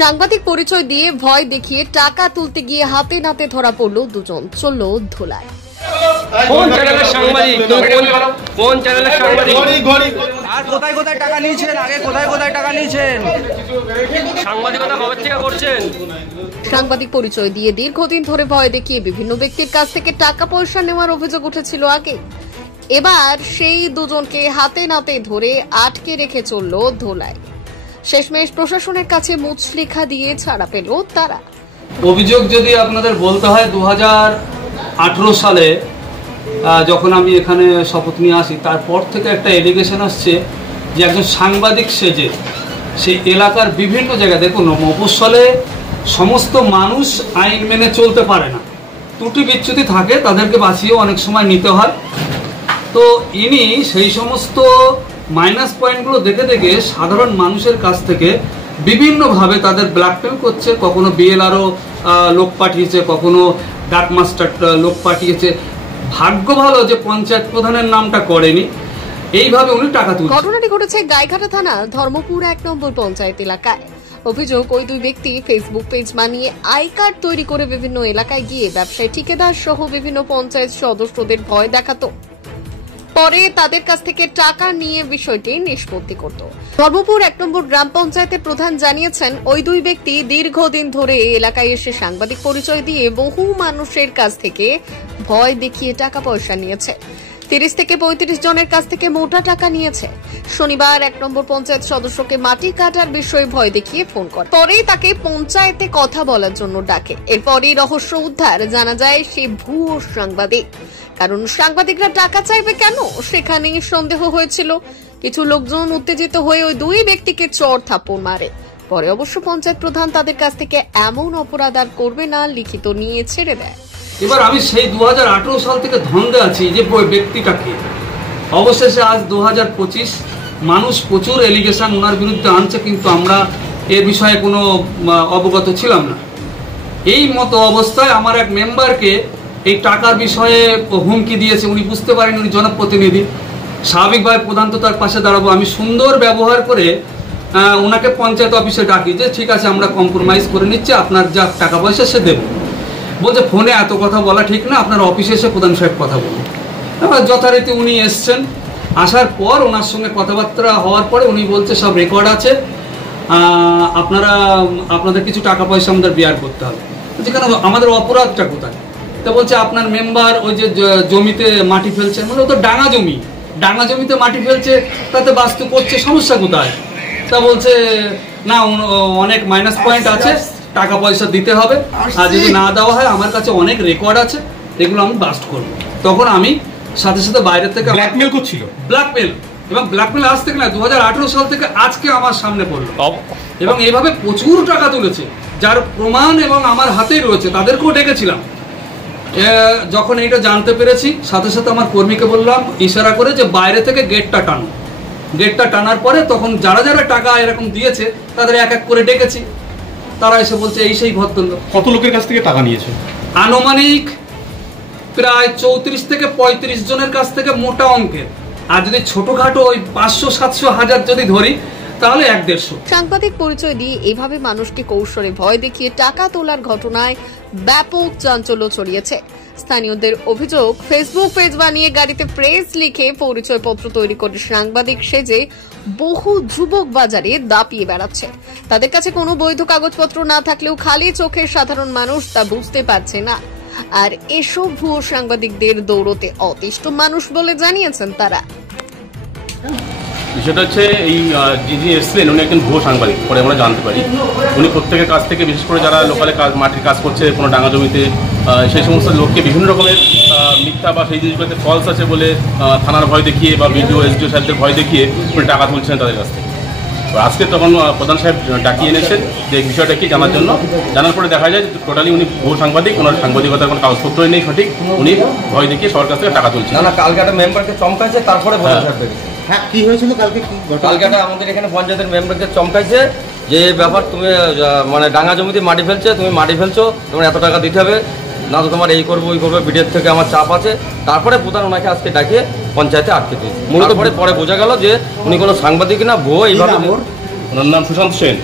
সাংবাদিক পরিচয় দিয়ে ভয় দেখিয়ে টাকা তুলতে গিয়ে হাতে নাতে ধরা পড়ল দুজন, চলল ধোলায়। কোন চ্যানেলের সাংবাদিক? কোন চ্যানেলের সাংবাদিক? আর কোথায় কোথায় টাকা নিয়েছেন? আগে কোথায় কোথায় টাকা নিয়েছেন? সাংবাদিকতা কবে থেকে করছেন? সাংবাদিক পরিচয় দিয়ে দীর্ঘদিন ধরে ভয় দেখিয়ে বিভিন্ন ব্যক্তির কাছ থেকে টাকা পয়সা নেওয়ার অভিযোগ উঠেছিল আগে। এবার সেই দুজনকে হাতে নাতে ধরে আটকে রেখে চলল ধোলায়। শেষমেশ প্রশাসনের কাছে মুচলেখা দিয়ে ছাড়া পেল তারা। অভিযোগ যদি আপনাদের বলতে হয়, 2018 সালে যখন আমি এখানে শপথ নিয়ে আসি, তারপর থেকে একটা এলিগেশন আসছে যে একজন সাংবাদিক সেজে সেই এলাকার বিভিন্ন জায়গায়, দেখুন মফস্বলে সমস্ত মানুষ আইন মেনে চলতে পারে না, ত্রুটি বিচ্যুতি থাকে, তাদেরকে বাঁচিয়েও অনেক সময় নিতে হয়। তো ইনি সেই সমস্ত মাইনাস পয়েন্টগুলো দেখে দেখে সাধারণ মানুষের কাছ থেকে বিভিন্নভাবে তাদের ব্ল্যাকমেল করছে। কখনো বিএলআরও লোক পাঠিয়েছে, কখনো ডাক মাস্টার লোক পাঠিয়েছে। ভাগ্য ভালো যে পঞ্চায়েত প্রধানের নামটা করেনি, এইভাবে উনি টাকা তুলছেন। ঘটনাটি ঘটেছে গাইঘাটা থানা ধর্মপুর 1 নম্বর পঞ্চায়েত এলাকায়। অভিযোগ, ওই দুই ব্যক্তি ফেসবুক পেজ বানিয়ে আই কার্ড তৈরি করে বিভিন্ন এলাকায় গিয়ে ব্যবসায়ী, ঠিকাদার সহ বিভিন্ন পঞ্চায়েত সদস্যদের ভয় দেখাতো, পরে তাদের কাছ থেকে টাকা নিয়ে বিষয়টি নিষ্পত্তি করত। ধর্মপুর 1 নম্বর গ্রাম পঞ্চায়েতের প্রধান জানিয়েছেন, ওই দুই ব্যক্তি দীর্ঘদিন ধরে এলাকায় এসে সাংবাদিক পরিচয় দিয়ে বহু মানুষের কাছ থেকে ভয় দেখিয়ে টাকা পয়সা নিয়েছে। 30 থেকে 35 জনের কাছ থেকে মোটা টাকা নিয়েছে। শনিবার 1 নম্বর পঞ্চায়েত সদস্যকে মাটি কাটার বিষয়ে ভয় দেখিয়ে ফোন করে, পরেই তাকে পঞ্চায়েতে কথা বলার জন্য ডাকে। এরপরই রহস্য উদ্ধার, জানা যায় সে ভুয়ো সাংবাদিক। কারণ সাংবাদিকরা টাকা চাইবে কেন, সেখানেই সন্দেহ হয়েছিল। কিছু লোকজন উত্তেজিত হয়ে ওই দুই ব্যক্তিকে চড় থাপ্পড় মারে। পরে অবশ্য পঞ্চায়েত প্রধান তাদের কাছ থেকে এমন অপরাধ আর করবে না লিখিত নিয়ে ছেড়ে দেয়। এবার আমি সেই 2018 সাল থেকে ধন্দে আছি যে ব্যক্তিটাকে, অবশেষে আজ 2025 মানুষ প্রচুর এলিগেশন ওনার বিরুদ্ধে আনছে, কিন্তু আমরা এ বিষয়ে কোনো অবগত ছিলাম না। এই মতো অবস্থায় আমার এক মেম্বারকে এই টাকার বিষয়ে হুমকি দিয়েছে। উনি বুঝতে পারেন উনি জনপ্রতিনিধি, স্বাভাবিকভাবে প্রধান তো তার পাশে দাঁড়াবো। আমি সুন্দর ব্যবহার করে ওনাকে পঞ্চায়েত অফিসে ডাকি যে ঠিক আছে, আমরা কম্প্রোমাইজ করে নিচ্ছি, আপনার যা টাকা পয়সা সে দেব। বলছে ফোনে এত কথা বলা ঠিক না, আপনার অফিসে এসে প্রধান সাহেব কথা বলুন। এবার যথারীতি উনি এসছেন, আসার পর ওনার সঙ্গে কথাবার্তা হওয়ার পরে উনি বলছে সব রেকর্ড আছে, আপনাদের কিছু টাকা পয়সা আমাদের বিয়ার করতে হবে। যেখানে আমাদের অপরাধটা কোথায়? তা বলছে আপনার মেম্বার ওই যে জমিতে মাটি ফেলছে, মানে ও তো ডাঙা জমি, ডাঙা জমিতে মাটি ফেলছে, তাতে বাস্তু করছে, সমস্যা কোথায়? তা বলছে না, অনেক মাইনাস পয়েন্ট আছে, টাকা পয়সা দিতে হবে, আর যদি না দেওয়া হয় আমার কাছে অনেক রেকর্ড আছে, এগুলো আমি বাস্ট করবো। তখন আমি সাথে সাথে বাইরে থেকে ব্ল্যাকমেল করছিল, ব্ল্যাকমেল, এবং ব্ল্যাকমেল আজ থেকে না 2018 সাল থেকে আজকে আমার সামনে পড়লো, এবং এইভাবে প্রচুর টাকা তুলেছে, যার প্রমাণ এবং আমার হাতেই রয়েছে। তাদেরকেও ডেকেছিলাম। যখন এটা জানতে পেরেছি, সাথে সাথে আমার কর্মীকে বললাম ইশারা করে যে বাইরে থেকে গেটটা টানো। গেটটা টানার পরে তখন যারা যারা টাকা এরকম দিয়েছে তাদের এক এক করে ডেকেছি। তারা এসে বলছে এই সেই ভদ্রলোক। কত লোকের কাছ থেকে টাকা নিয়েছে? আনুমানিক প্রায় 34 থেকে 35 জনের কাছ থেকে মোটা অঙ্কের। আর যদি ছোটখাটো ওই 500, 700, 1000 যদি ধরি তাহলে 1-150। সাংবাদিক পরিচয় দিয়ে এভাবে মানুষকে কৌশলে ভয় দেখিয়ে টাকা তোলার ঘটনায় ব্যাপক চাঞ্চল্য ছড়িয়েছে। স্থানীয়দের অভিযোগ, ফেসবুক পেজ বানিয়ে গাড়িতে প্রেস লিখে পরিচয়পত্র তৈরি করে সাংবাদিক সেজে বহু যুবক বাজারে দাপিয়ে বেড়াচ্ছে। তাদের কাছে কোনো বৈধ কাগজপত্র না থাকলেও খালি চোখের সাধারণ মানুষ তা বুঝতে পারছে না। আর এসব ভুয়ো সাংবাদিকদের দৌড়তে অতিষ্ঠ মানুষ বলে জানিয়েছেন তারা। বিষয়টা হচ্ছে এই যিনি এসছিলেন উনি একজন ভুয়ো সাংবাদিক, পরে আমরা জানতে পারি উনি প্রত্যেকের কাছ থেকে, বিশেষ করে যারা লোকালে মাটির কাজ করছে কোনো ডাঙা জমিতে, সেই সমস্ত লোককে বিভিন্ন রকমের মিথ্যা বা সেই জিনিসগুলোতে ফলস আছে বলে থানার ভয় দেখিয়ে বা বিডিও এসডিও সাহেবদের ভয় দেখিয়ে উনি টাকা তুলছেন তাদের কাছ থেকে। আজকে তখন প্রধান সাহেব ডাকিয়ে এনেছেন যে বিষয়টা কি জানার জন্য। জানার পরে দেখা যায় যে টোটালি উনি ভুয়ো সাংবাদিক, ওনার সাংবাদিকতার কোনো কাগজপত্রই নেই সঠিক, উনি ভয় দেখিয়ে সবার কাছ থেকে টাকা তুলছেন। না, কালকে একটা মেম্বারকে চমকাইছে, তারপরে প্রধান সাহেব দেখেছে। হ্যাঁ, কি হয়েছিল কালকে? কালকে আমাদের এখানে পঞ্চায়েতের মেম্বারকে চমকাইছে যে ব্যাপার, তুমি মানে ডাঙা জমিতে মাটি ফেলছে, তুমি মাটি ফেলছো, তোমার এত টাকা দিতে হবে, না তো তোমার এই করবো ওই করবে, বিডিএর থেকে আমার চাপ আছে। তারপরে প্রধান ওনাকে আজকে ডাকিয়ে পঞ্চায়েতে আটকে দিয়েছে। মূলত পরে বোঝা গেল যে উনি কোনো সাংবাদিক না, ভুয়ো। এইভাবে ওনার নাম সুশান্ত সেন।